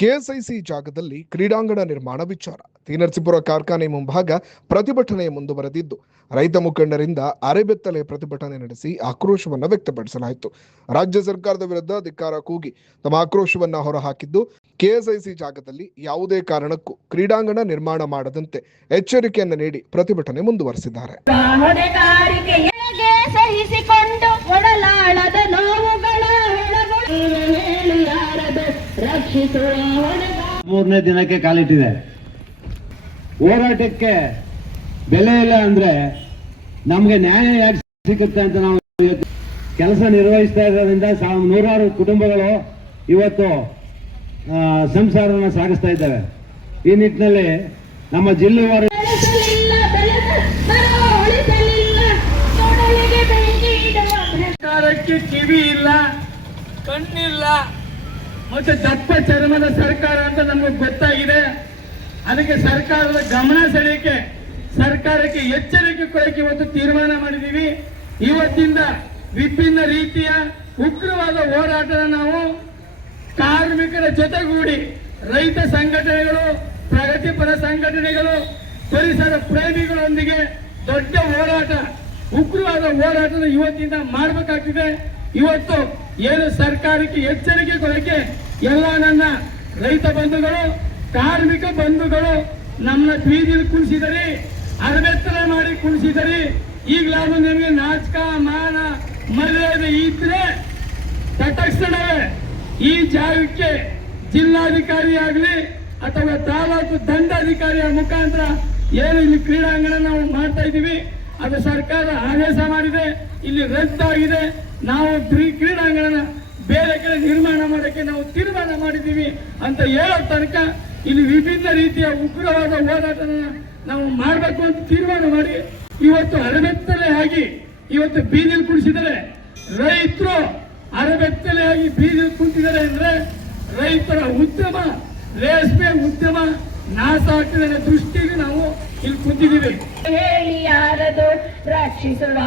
KSIC ಜಾಗದಲ್ಲಿ ಕ್ರೀಡಾಂಗಣ ನಿರ್ಮಾಣ ವಿಚಾರ ತೀನರ್ಸಿಪುರ ಕಾರ್ಖಾನೆ ಮುಂಭಾಗ ಪ್ರತಿಭಟನೆ ಮುಂದುವರೆದಿದ್ದು ರೈತ ಮುಖಂಡರಿಂದ ಅರೆಬೆತ್ತಲೆ ಪ್ರತಿಭಟನೆ ನಡೆಸಿ ಆಕ್ರೋಶವನ್ನು ವ್ಯಕ್ತಪಡಿಸಲಾಯಿತು. ರಾಜ್ಯ ಸರ್ಕಾರದ ವಿರುದ್ಧ ಧಿಕ್ಕಾರ ಕೂಗಿ ತಮ್ಮ ಆಕ್ರೋಶವನ್ನು ಹೊರಹಾಕಿದ್ದು ಕೆಎಸ್ಐಸಿ ಜಾಗದಲ್ಲಿ ಯಾವುದೇ ಕಾರಣಕ್ಕೂ ಕ್ರೀಡಾಂಗಣ ನಿರ್ಮಾಣ ಮಾಡದಂತೆ ಎಚ್ಚರಿಕೆಯನ್ನು ನೀಡಿ ಪ್ರತಿಭಟನೆ ಮುಂದುವರೆಸಿದ್ದಾರೆ. ಮೂರನೇ ದಿನಕ್ಕೆ ಕಾಲಿಟ್ಟಿದೆ. ಹೋರಾಟಕ್ಕೆ ಬೆಲೆ ಇಲ್ಲ ಅಂದ್ರೆ ನಮ್ಗೆ ನ್ಯಾಯ ಯಾಕೆ ಸಿಗುತ್ತೆ ಅಂತ ನಾವು ಕೆಲಸ ನಿರ್ವಹಿಸ್ತಾ ಇರೋದ್ರಿಂದ ನೂರಾರು ಕುಟುಂಬಗಳು ಇವತ್ತು ಸಂಸಾರವನ್ನು ಸಾಗಿಸ್ತಾ ಇದ್ದಾವೆ. ಈ ನಿಟ್ಟಿನಲ್ಲಿ ನಮ್ಮ ಜಿಲ್ಲೆವಾರು ಸರ್ಕಾರಕ್ಕೆ ಕಿವಿ ಇಲ್ಲ, ಕಣ್ಣಿಲ್ಲ, ಮತ್ತೆ ದಪ್ಪ ಚರ್ಮದ ಸರ್ಕಾರ ಅಂತ ನಮಗೆ ಗೊತ್ತಾಗಿದೆ. ಅದಕ್ಕೆ ಸರ್ಕಾರದ ಗಮನ ಸೆಳೆಯಕ್ಕೆ, ಸರ್ಕಾರಕ್ಕೆ ಎಚ್ಚರಿಕೆ ಕೊಡಕ್ಕೆ ಇವತ್ತು ತೀರ್ಮಾನ ಮಾಡಿದ್ದೀವಿ. ಇವತ್ತಿಂದ ವಿಭಿನ್ನ ರೀತಿಯ ಉಗ್ರವಾದ ಹೋರಾಟದ ನಾವು ಕಾರ್ಮಿಕರ ಜೊತೆಗೂಡಿ ರೈತ ಸಂಘಟನೆಗಳು, ಪ್ರಗತಿಪರ ಸಂಘಟನೆಗಳು, ಪರಿಸರ ಪ್ರೇಮಿಗಳೊಂದಿಗೆ ದೊಡ್ಡ ಹೋರಾಟ, ಉಗ್ರವಾದ ಹೋರಾಟದ ಇವತ್ತಿಂದ ಮಾಡಬೇಕಾಗ್ತಿದೆ. ಇವತ್ತು ಏನು ಸರ್ಕಾರಕ್ಕೆ ಎಚ್ಚರಿಕೆ ಕೊಡಕ್ಕೆ ಎಲ್ಲ ನನ್ನ ರೈತ ಬಂಧುಗಳು, ಕಾರ್ಮಿಕ ಬಂಧುಗಳು ನಮ್ಮನ್ನ ಬೀದಿಲಿ ಕುಣಿಸಿದರಿ, ಅರಬೆತ್ತಲೆ ಮಾಡಿ ಕುಣಿಸಿದರಿ. ಈಗಲಾದ್ರೂ ನಿಮಗೆ ನಾಚಕ, ಮಾನ, ಮರ್ಯಾದೆ ಇದ್ರೆ ತಟಸ್ಥಣವೇ ಈ ಜಾಗಕ್ಕೆ ಜಿಲ್ಲಾಧಿಕಾರಿ ಆಗಲಿ ಅಥವಾ ತಾಲೂಕು ದಂಡಾಧಿಕಾರಿಯ ಮುಖಾಂತರ ಏನು ಇಲ್ಲಿ ಕ್ರೀಡಾಂಗಣ ನಾವು ಮಾಡ್ತಾ ಇದ್ದೀವಿ, ಅದು ಸರ್ಕಾರ ಆದೇಶ ಮಾಡಿದೆ, ಇಲ್ಲಿ ರದ್ದಾಗಿದೆ. ನಾವು ಕ್ರೀಡಾಂಗಣ ಬೇರೆ ಕಡೆ ನಿರ್ಮಾಣ ಮಾಡೋಕ್ಕೆ ನಾವು ತೀರ್ಮಾನ ಮಾಡಿದ್ದೀವಿ ಅಂತ ಹೇಳೋ ತನಕ ಇಲ್ಲಿ ವಿಭಿನ್ನ ರೀತಿಯ ಉಗ್ರವಾದ ಹೋರಾಟನ ನಾವು ಮಾಡಬೇಕು ಅಂತ ತೀರ್ಮಾನ ಮಾಡಿ ಇವತ್ತು ಅರಬೆತ್ತಲೆ ಆಗಿ ಇವತ್ತು ಬೀದಿಲಿ ಕುಣಿಸಿದರೆ, ರೈತರು ಅರಬೆತ್ತಲೆ ಆಗಿ ಬೀದಿಲಿ ಕುಂತಿದ್ದಾರೆ ಅಂದ್ರೆ ರೈತರ ಉದ್ಯಮ, ರೇಷ್ಮೆ ಉದ್ಯಮ ನಾಶ ಆಗ್ತಿದೆ ಅನ್ನೋ ದೃಷ್ಟಿಗೆ ನಾವು ಇಲ್ಲಿ ಕುಂತಿದ್ದೀವಿ. ಹೇಳಿ ಯಾರದು ರಕ್ಷಿಸುವ